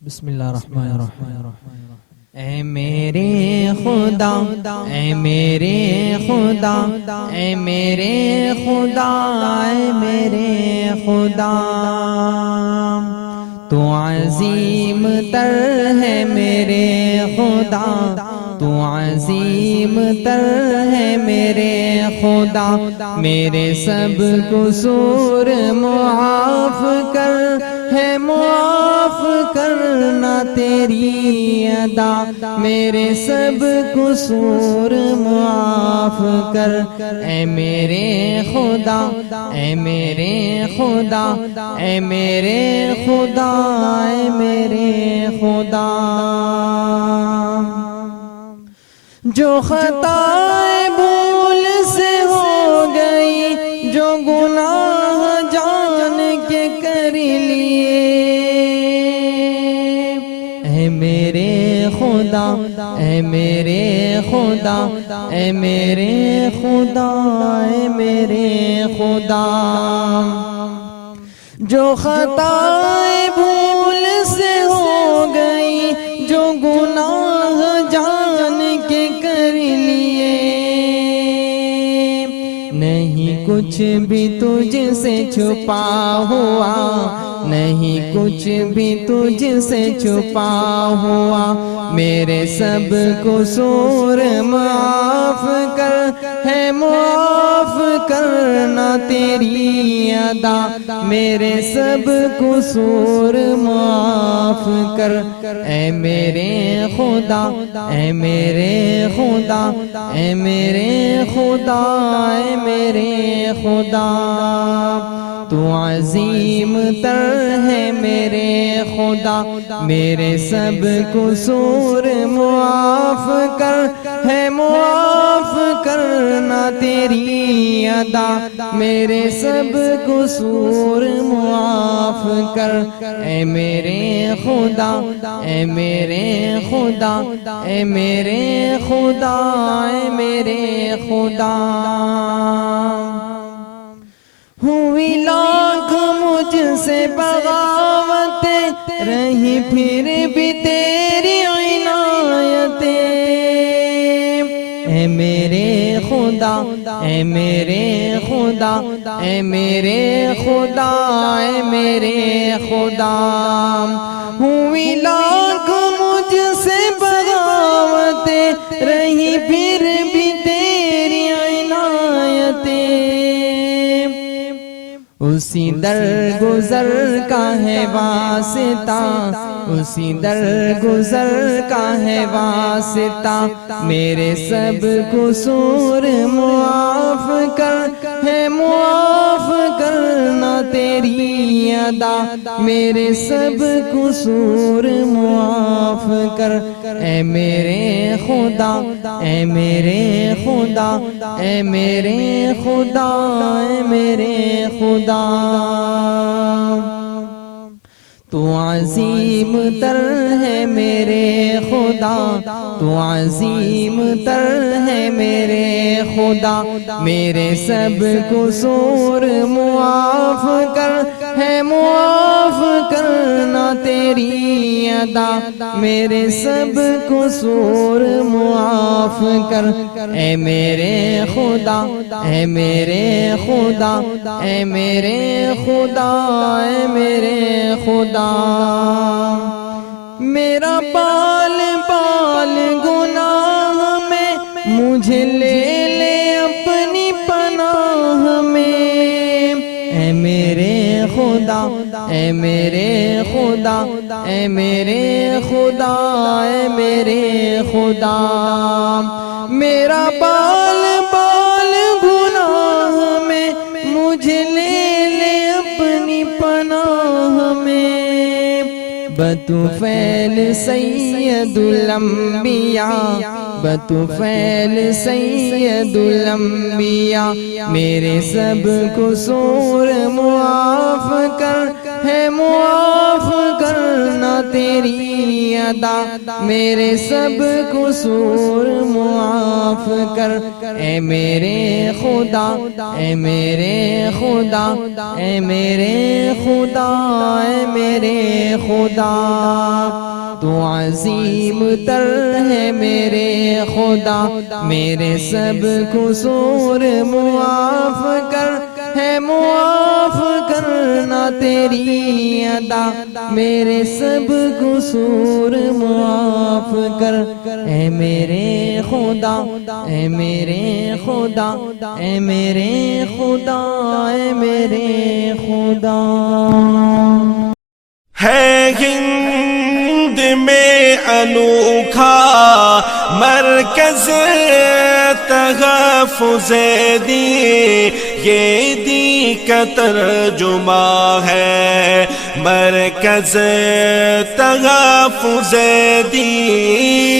بسم اللہ الرحمن الرحیم۔ اے میرے خدا، اے میرے خدا، اے میرے خدا، اے میرے خدا، تو عظیم تر ہے میرے خدا، تو عظیم تر ہے میرے خدا، میرے سب قصور معاف کر، ہے معاف کرنا تیری ادا، میرے سب قصور معاف کر، اے میرے خدا، اے میرے خدا، اے میرے خدا، اے میرے خدا، جو خطائے بھول سے ہو گئی، جو گناہ جان کے کر لیے، اے میرے خدا، اے میرے خدا، اے میرے خدا، اے میرے خدا، جو خطائے بھول سے ہو گئی، جو گناہ جان کے کر لیے، نہیں کچھ بھی تجھ سے چھپا ہوا، نہیں کچھ بھی تجھ سے چھپا ہوا، میرے سب قصور معاف کر، ہے معاف کرنا تیری ادا، میرے سب قصور معاف کر، اے میرے خدا، اے میرے خدا، اے میرے خدا، اے میرے خدا، تو عظیم تر ہے میرے خدا، میرے سب قصور معاف کر، ہے معاف کرنا تیری ادا، میرے سب قصور معاف کر، اے میرے خدا، اے میرے خدا، اے میرے خدا، اے میرے خدا، ہوئی لاکھ مجھ سے بغاوتیں، رہی پھر بھی تیری عنایتیں، اے میرے خدا، اے میرے خدا، اے میرے خدا، اے میرے خدا، ہوئی لاکھ مجھ سے بغاوتیں، رہی پھر بھی تیری عنایتیں، اسی در گزر کا ہے واسطہ، اسی در گزر کا ہے واسطہ، میرے سب قصور معاف کر، ہے معاف کرنا تیری ادا، میرے سب قصور معاف کر، اے میرے خدا، اے میرے خدا، اے میرے خدا، اے میرے خدا، تو عظیم تر ہے میرے خدا، تو عظیم تر ہے میرے خدا، میرے سب قصور معاف کر، ہے معاف کرنا تیری ادا، میرے سب قصور معاف کر، اے میرے خدا، اے میرے خدا، اے میرے خدا، اے میرے خدا، میرا بال بال گناہ میں، مجھے لے لے اپنی پناہ میں، اے میرے خدا، اے میرے خدا، اے میرے خدا، اے میرے خدا، میرا بال بال گناہ میں، مجھے لے لے اپنی پناہ میں، بطفیل سید الانبیاء، بطفیل سید الانبیاء، میرے سب قصور معاف کر، ہے معاف کرنا تیری ادا میرے سب قصور معاف کر اے میرے خدا اے میرے خدا اے میرے خدا اے میرے خدا تو عظیم تر ہے میرے خدا میرے سب قصور معاف کر ہے معاف کرنا تیری ادا میرے سب قصور معاف کر اے میرے خدا اے میرے خدا اے میرے خدا اے میرے خدا ہے ہند میں انوکھا مرکز تحفظ دین یہ دین کا ترجمہ ہے مرکز تحفظ دین